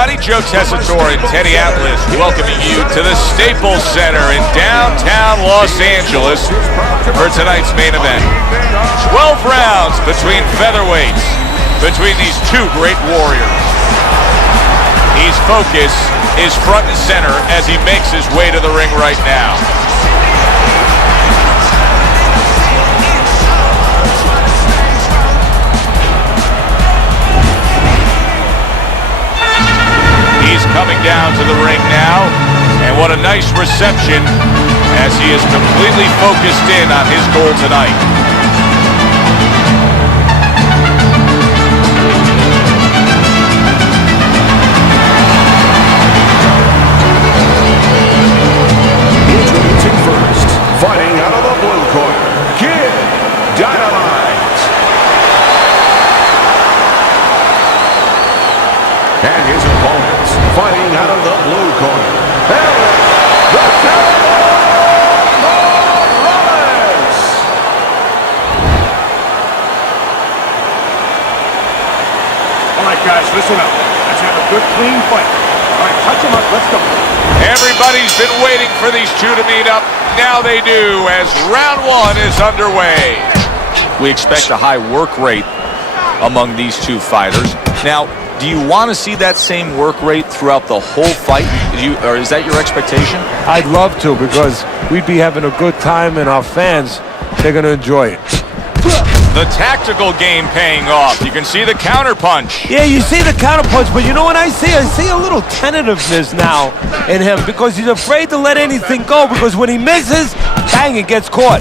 everybody. Joe Tessitore and Teddy Atlas welcoming you to the Staples Center in downtown Los Angeles for tonight's main event. 12 rounds between featherweights, between these two great warriors. His focus is front and center as he makes his way to the ring right now. He's coming down to the ring now, and what a nice reception as he is completely focused in on his goal tonight. Introducing first, fighting out of the blue corner, Kid Dynamite. And his opponents, fighting out of the blue corner, Erik, the Cowboy Morales. All right, guys, listen up. Let's have a good, clean fight. All right, touch him up. Let's go. Everybody's been waiting for these two to meet up. Now they do, as round one is underway. We expect a high work rate among these two fighters. Now, do you want to see that same work rate throughout the whole fight? Or is that your expectation? I'd love to, because we'd be having a good time, and our fans, they're going to enjoy it. The tactical game paying off. You can see the counter punch. Yeah, you see the counter punch, but you know what I see? I see a little tentativeness now in him, because he's afraid to let anything go, because when he misses, bang, it gets caught.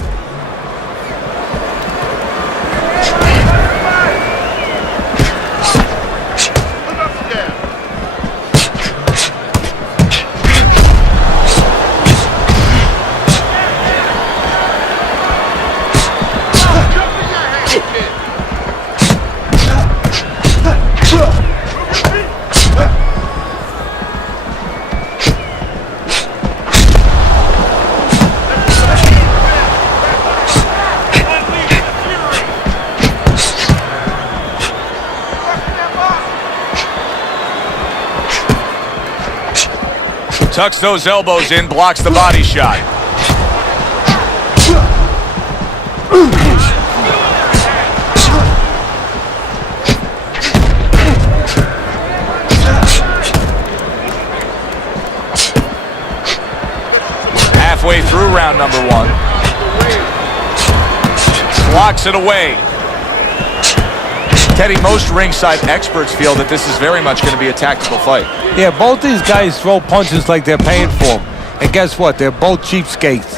Tucks those elbows in, blocks the body shot. Halfway through round number one. Blocks it away. Teddy, most ringside experts feel that this is very much going to be a tactical fight. Yeah, both these guys throw punches like they're paying for them. And guess what? They're both cheapskates.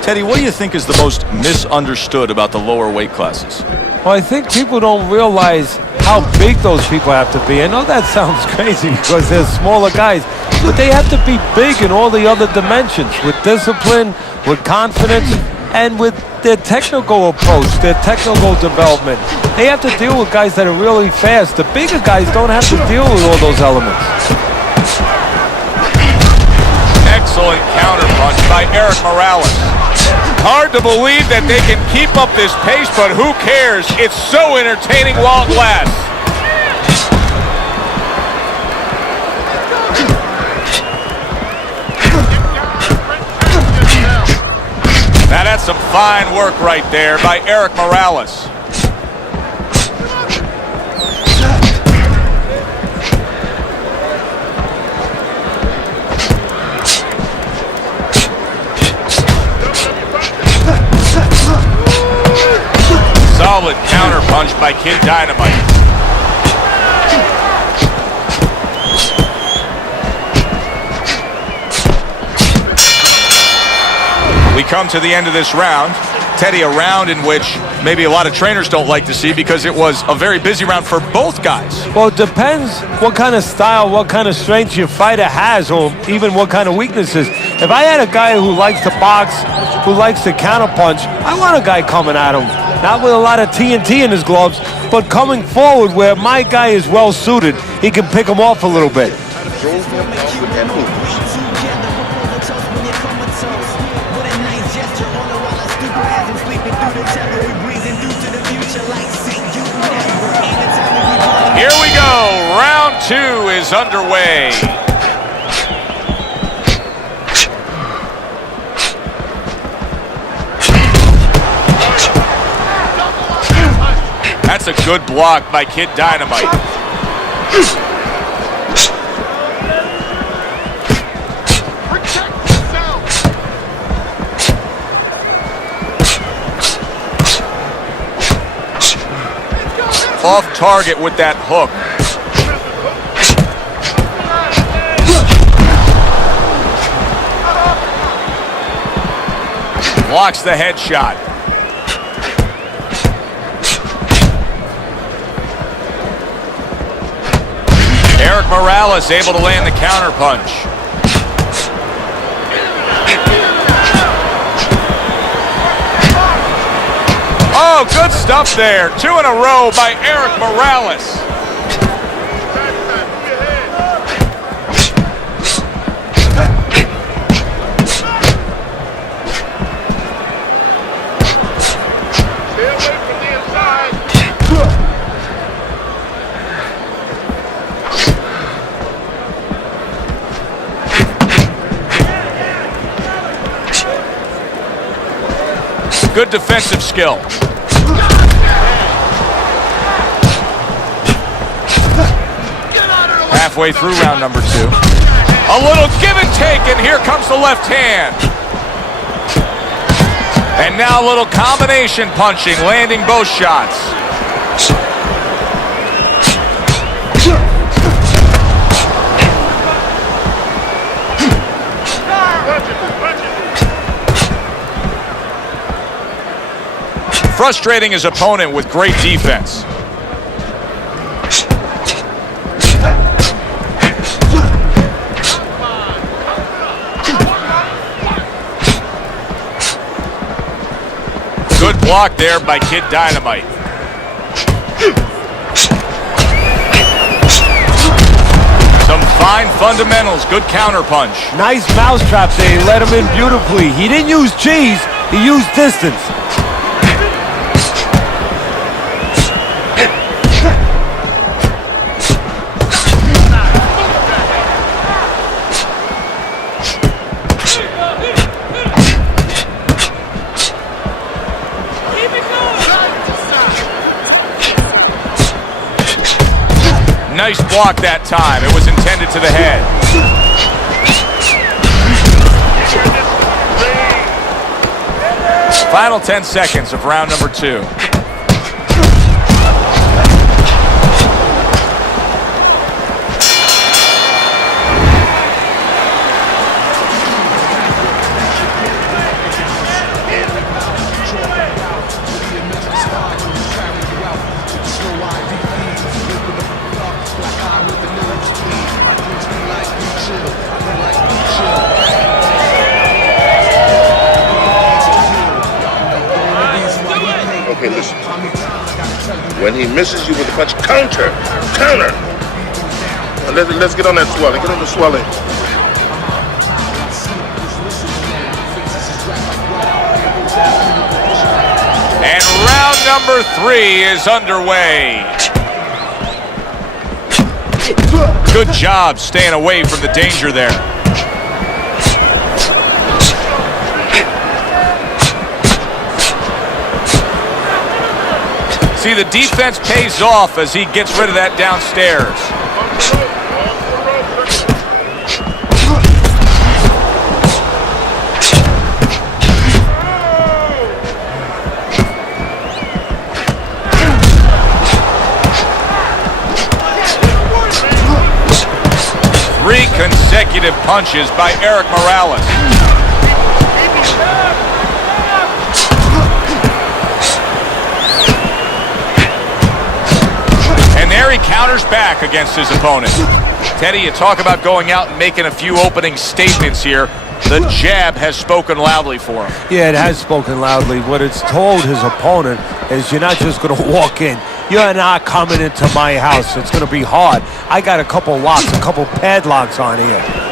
Teddy, what do you think is the most misunderstood about the lower weight classes? Well, I think people don't realize how big those people have to be. I know that sounds crazy because they're smaller guys, but they have to be big in all the other dimensions, with discipline, with confidence, and with their technical approach, their technical development. They have to deal with guys that are really fast. The bigger guys don't have to deal with all those elements. Excellent counterpunch by Erik Morales. Hard to believe that they can keep up this pace, but who cares? It's so entertaining while it lasts. Now that's some fine work right there by Erik Morales. Solid counter punch by Kid Dynamite. We come to the end of this round. Teddy, a round in which maybe a lot of trainers don't like to see because it was a very busy round for both guys. Well, it depends what kind of style, what kind of strength your fighter has, or even what kind of weaknesses. If I had a guy who likes to box, who likes to counterpunch, I want a guy coming at him. Not with a lot of TNT in his gloves, but coming forward where my guy is well suited. He can pick him off a little bit. Here we go, round 2 is underway. That's a good block by Kid Dynamite. Off target with that hook. Blocks the headshot. Erik Morales able to land the counter punch. Oh, good stuff there. 2 in a row by Erik Morales. Stay away from the inside. Good defensive skill. Halfway through round number 2. A little give and take, and here comes the left hand. And now a little combination punching, landing both shots. Frustrating his opponent with great defense. Good block there by Kid Dynamite. Some fine fundamentals, good counter punch. Nice mousetrap there. He let him in beautifully. He didn't use G's, he used distance. Nice block that time. It was intended to the head. Final 10 seconds of round number 2. Okay, listen. When he misses you with a punch, counter. Let's get on that swelling. Get on the swelling. And round number 3 is underway. Good job staying away from the danger there. See, the defense pays off as he gets rid of that downstairs. Three consecutive punches by Erik Morales. There he counters back against his opponent. Teddy, you talk about going out and making a few opening statements here. The jab has spoken loudly for him. Yeah, it has spoken loudly. What it's told his opponent is you're not just going to walk in. You're not coming into my house. It's going to be hard. I got a couple locks, a couple padlocks on here.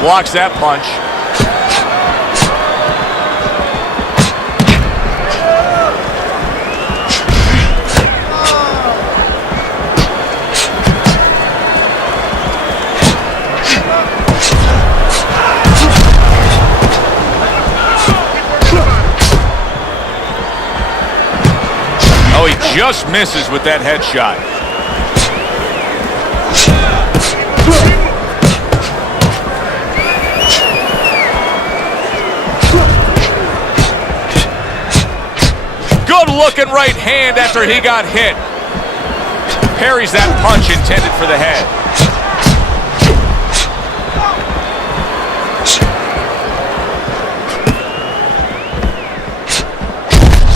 Blocks that punch. Oh, he just misses with that headshot. Good looking right hand after he got hit. Parries that punch intended for the head.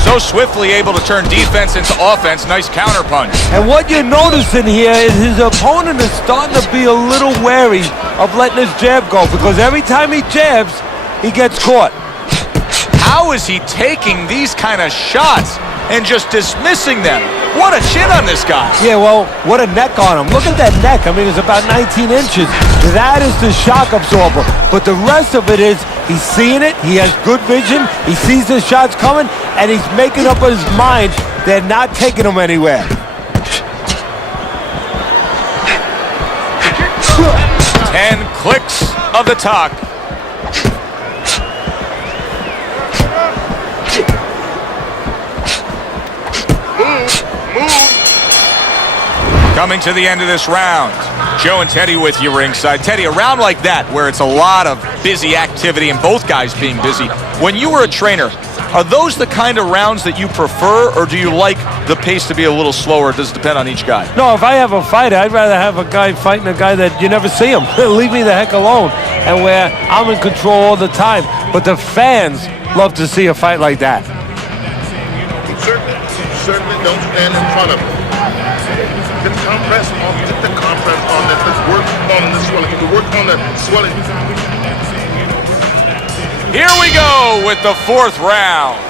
So swiftly able to turn defense into offense. Nice counter punch. And what you're noticing here is his opponent is starting to be a little wary of letting his jab go, because every time he jabs, he gets caught. How is he taking these kind of shots and just dismissing them? What a chin on this guy. Yeah, well, what a neck on him. Look at that neck. I mean, it's about 19 inches. That is the shock absorber. But the rest of it is he's seeing it. He has good vision. He sees the shots coming, and he's making up his mind they're not taking him anywhere. 10 clicks of the talk. Coming to the end of this round. Joe and Teddy with you ringside. Teddy, a round like that where it's a lot of busy activity and both guys being busy. When you were a trainer, are those the kind of rounds that you prefer, or do you like the pace to be a little slower? Does it depend on each guy? No, if I have a fight, I'd rather have a guy fighting a guy that you never see him. Leave me the heck alone. And where I'm in control all the time. But the fans love to see a fight like that. Certainly don't stand in front of him. Get the compress on, get the compress on that. Let's work on the swelling. You can work on the swelling. Here we go with the fourth round.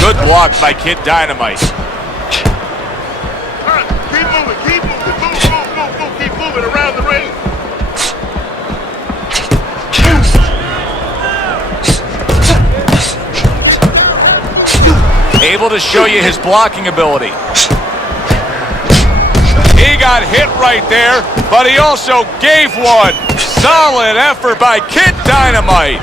Good block by Kid Dynamite. Keep moving, keep moving around the ring. Able to show you his blocking ability. He got hit right there, but he also gave one. Solid effort by Kid Dynamite.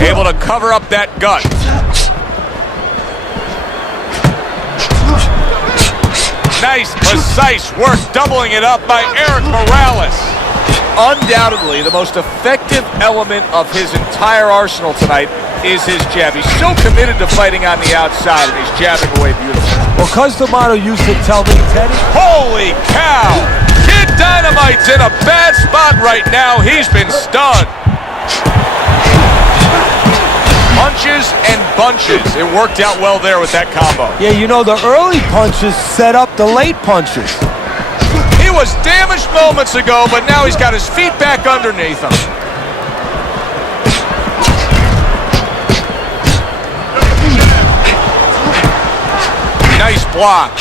Able to cover up that gut. Nice, precise work, doubling it up by Erik Morales. Undoubtedly, the most effective element of his entire arsenal tonight is his jab. He's so committed to fighting on the outside, and he's jabbing away beautifully. Well, Customato used to tell me, Teddy. Holy cow! Kid Dynamite's in a bad spot right now. He's been stunned. Punches and bunches. It worked out well there with that combo. Yeah, you know, the early punches set up the late punches. He was damaged moments ago, but now he's got his feet back underneath him. Nice block.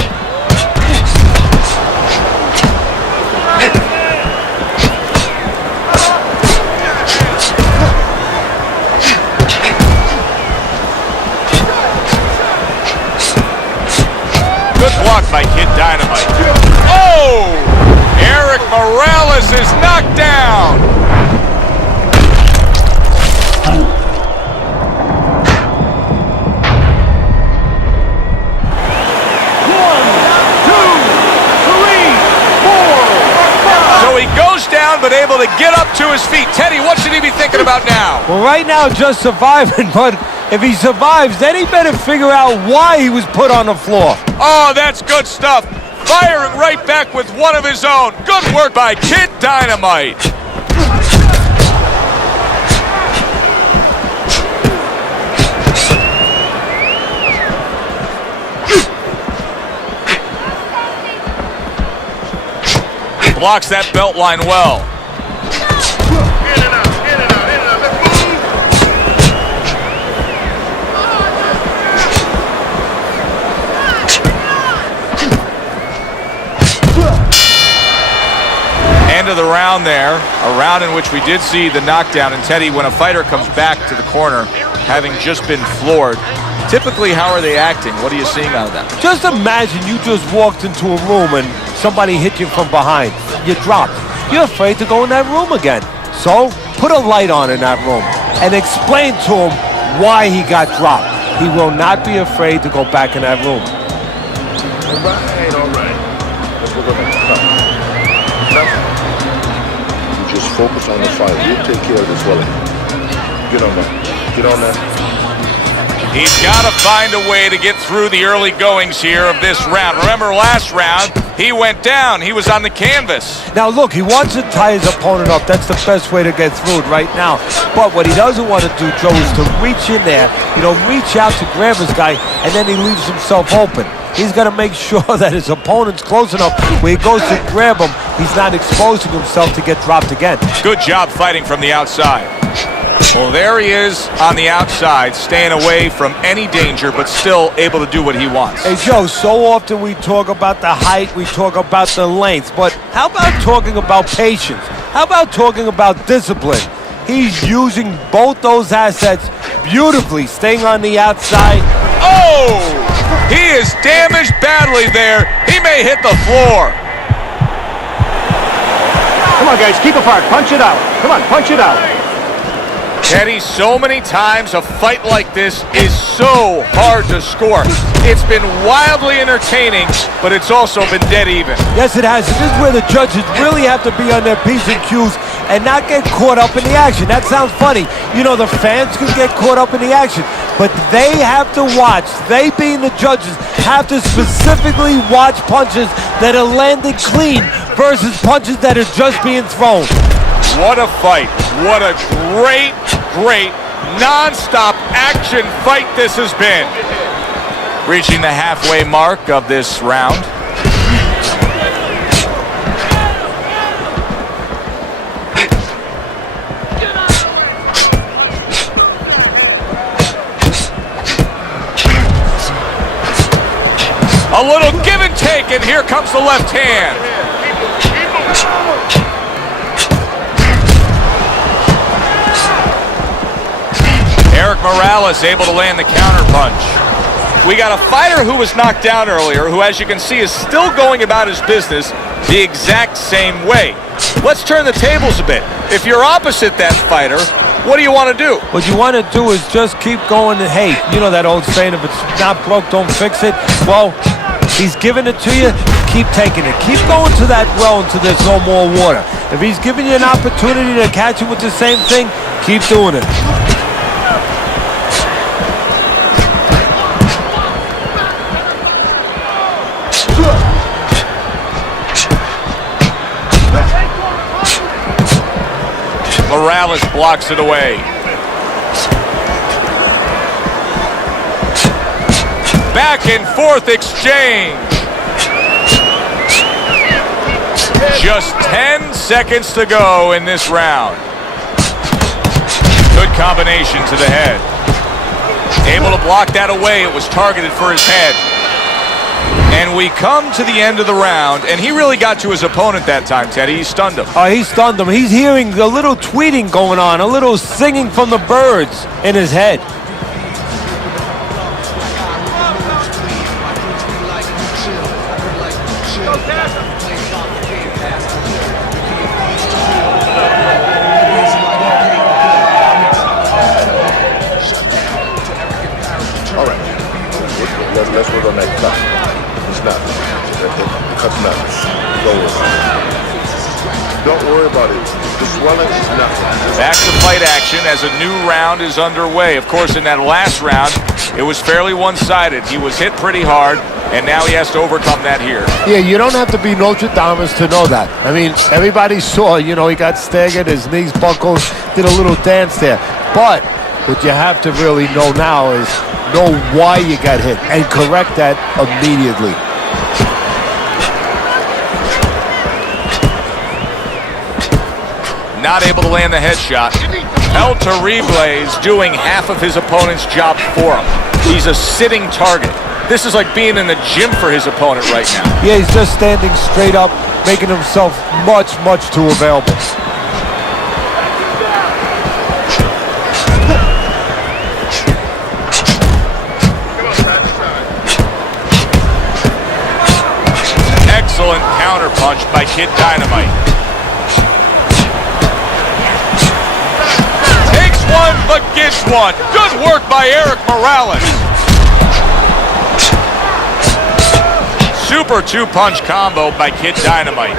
Good block by Kid Dynamite. Oh! Erik Morales is knocked down. So he goes down, but able to get up to his feet. Teddy, what should he be thinking about now? Well, right now, just surviving, but if he survives, then he better figure out why he was put on the floor. Oh, that's good stuff. firing right back with one of his own. Good work by Kid Dynamite. Blocks that belt line well. In and out, in and out, in and out. Let's move. End of the round there, a round in which we did see the knockdown. And Teddy, when a fighter comes back to the corner, having just been floored, typically how are they acting? What are you seeing out of them? Just imagine you just walked into a room and somebody hit you from behind. You dropped. You're afraid to go in that room again. So put a light on in that room and explain to him why he got dropped. He will not be afraid to go back in that room. All right. Let's go back. You just focus on the fight. We'll take care of this swelling. Get on that. Get on that. He's got to find a way to get through the early goings here of this round. Remember last round, he went down. He was on the canvas. Now look, he wants to tie his opponent up. That's the best way to get through it right now. But what he doesn't want to do, Joe, is to reach in there, reach out to grab his guy, and then he leaves himself open. He's got to make sure that his opponent's close enough where he goes to grab him, he's not exposing himself to get dropped again. Good job fighting from the outside. Well, there he is on the outside, staying away from any danger, but still able to do what he wants. Hey, Joe, so often we talk about the height, we talk about the length, but how about talking about patience? How about talking about discipline? He's using both those assets beautifully, staying on the outside. Oh! He is damaged badly there. He may hit the floor. Come on, guys, keep apart. Punch it out. Come on, punch it out. Teddy, so many times a fight like this is so hard to score. It's been wildly entertaining, but it's also been dead even. Yes, it has. This is where the judges really have to be on their P's and Q's and not get caught up in the action. That sounds funny. The fans can get caught up in the action, but they have to watch. They, being the judges, have to specifically watch punches that are landed clean versus punches that are just being thrown. What a fight. What a great, great, non-stop action fight this has been. Reaching the halfway mark of this round. A little give and take, and here comes the left hand. Erik Morales able to land the counter punch. We got a fighter who was knocked down earlier, who, as you can see, is still going about his business the exact same way. Let's turn the tables a bit. If you're opposite that fighter, what do you want to do? What you want to do is just keep going. And hey, you know that old saying, if it's not broke, don't fix it. Well, he's giving it to you, keep taking it. Keep going to that well until there's no more water. If he's giving you an opportunity to catch you with the same thing, keep doing it. Morales blocks it away. Back and forth exchange. Just 10 seconds to go in this round. Good combination to the head. Able to block that away. It was targeted for his head. And we come to the end of the round, and he really got to his opponent that time, Teddy. He stunned him. Oh, he stunned him. He's hearing a little tweeting going on, a little singing from the birds in his head. All right. Let's work on that cut. It's not. The cut's not. Don't worry about it. The swelling is nothing. Back to fight action as a new round is underway. Of course, in that last round, it was fairly one-sided. He was hit pretty hard. and now he has to overcome that here. Yeah, you don't have to be Notre Dame to know that. I mean, everybody saw, he got staggered, his knees buckled, did a little dance there. But what you have to really know now is know why you got hit and correct that immediately. Not able to land the headshot. El Terrible is doing half of his opponent's job for him. He's a sitting target. This is like being in the gym for his opponent right now. Yeah, he's just standing straight up, making himself much, much too available. Excellent counterpunch by Kid Dynamite. Takes one, but gets one. Good work by Erik Morales. Super two-punch combo by Kid Dynamite.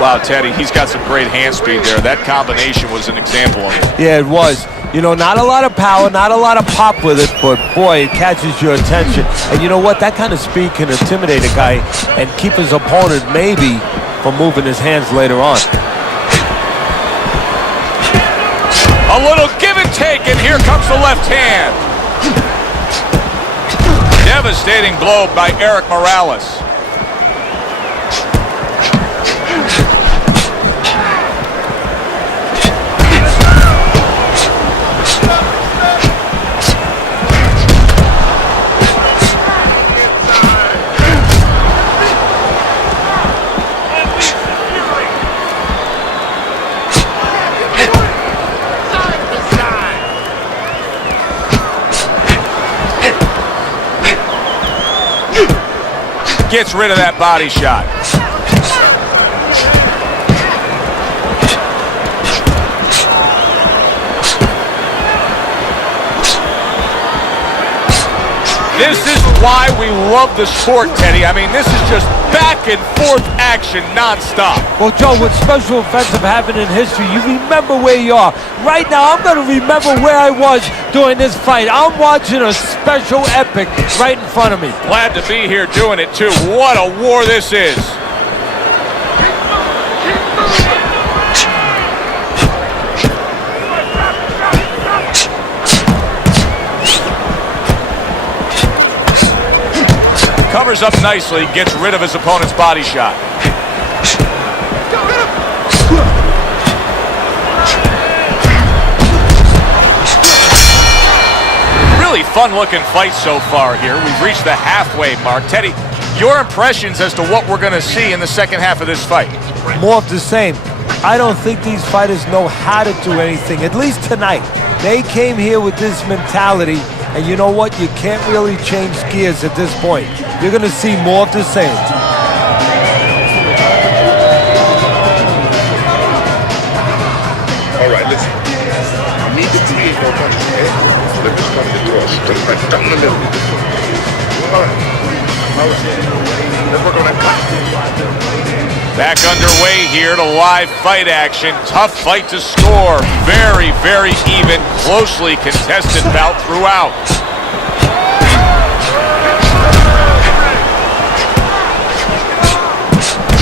Wow, Teddy, he's got some great hand speed there. That combination was an example of it. Yeah, it was. Not a lot of power, not a lot of pop with it, but boy, it catches your attention. And you know what? That kind of speed can intimidate a guy and keep his opponent maybe from moving his hands later on. A little give and take, and here comes the left hand. Devastating blow by Erik Morales. Gets rid of that body shot. This is why we love the sport, Teddy. I mean, this is just back and forth action nonstop. Well, Joe, with special events have happened in history, you remember where you are. Right now, I'm going to remember where I was during this fight. I'm watching a special epic right in front of me. Glad to be here doing it, too. What a war this is. Covers up nicely, gets rid of his opponent's body shot. Really fun-looking fight so far here. We've reached the halfway mark. Teddy, your impressions as to what we're going to see in the second half of this fight? More of the same. I don't think these fighters know how to do anything, at least tonight. They came here with this mentality, and you know what? You can't really change gears at this point. You're going to see more of the same. All right, listen. You need to create more punches, okay? Let me come across. Just like down the middle. All right. Let's work on that cut. Back underway here to live fight action. Tough fight to score. Very, very even, closely contested bout throughout.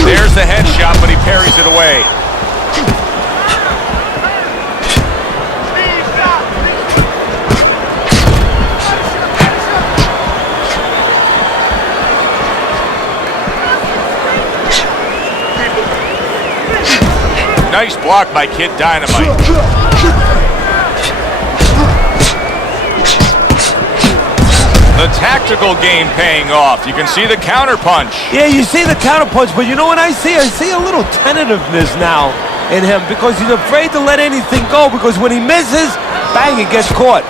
There's the headshot, but he parries it away. Nice block by Kid Dynamite. The tactical game paying off. You can see the counterpunch. Yeah, you see the counterpunch, but you know what I see? I see a little tentativeness now in him because he's afraid to let anything go because when he misses, bang, it gets caught.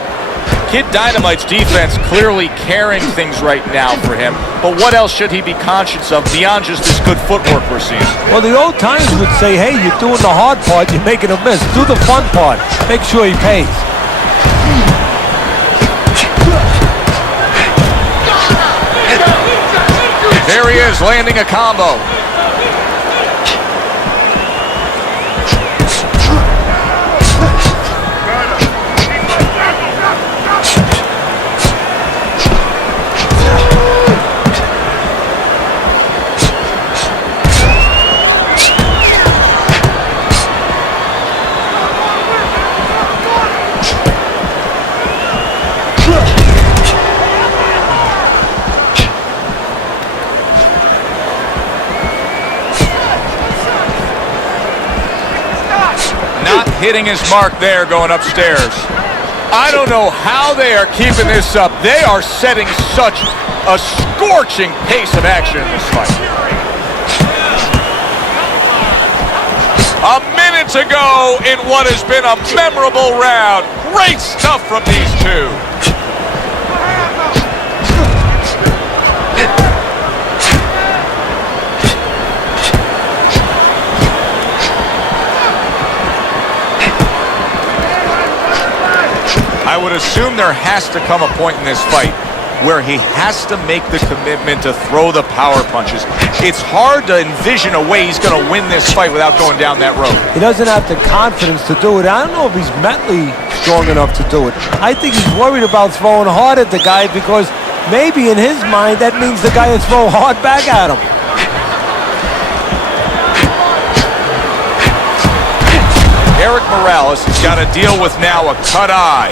Kid Dynamite's defense clearly carrying things right now for him, but what else should he be conscious of beyond just this good footwork we're seeing? Well, the old times would say, hey, you're doing the hard part, you're making a miss. Do the fun part. Make sure he pays. There he is, landing a combo. Not hitting his mark there going upstairs. I don't know how they are keeping this up. They are setting such a scorching pace of action in this fight. A minute to go in what has been a memorable round. Great stuff from these two. I would assume there has to come a point in this fight where he has to make the commitment to throw the power punches. It's hard to envision a way he's going to win this fight without going down that road. He doesn't have the confidence to do it. I don't know if he's mentally strong enough to do it. I think he's worried about throwing hard at the guy because maybe in his mind that means the guy will throw hard back at him. Erik Morales has got to deal with now a cut eye.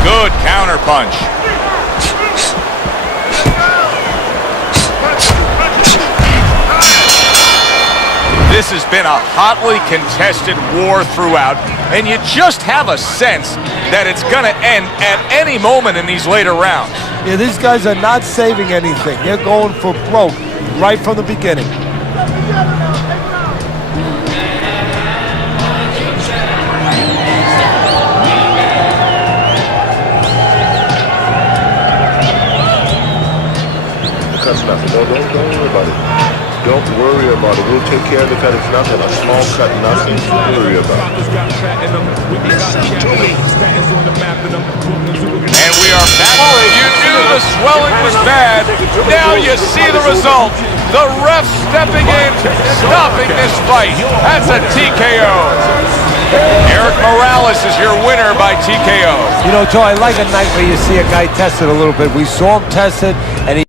Good counter punch. This has been a hotly contested war throughout, and you just have a sense that it's going to end at any moment in these later rounds. Yeah, these guys are not saving anything. They're going for broke right from the beginning. Nothing. Don't worry about it. Don't worry about it. We'll take care of the cut. It's nothing. A small cut, nothing to worry about. And we are back. You knew the swelling was bad. Now you see the result. The ref stepping in, stopping this fight. That's a TKO. Erik Morales is your winner by TKO. You know, Joe, I like a night where you see a guy tested a little bit. We saw him tested, and he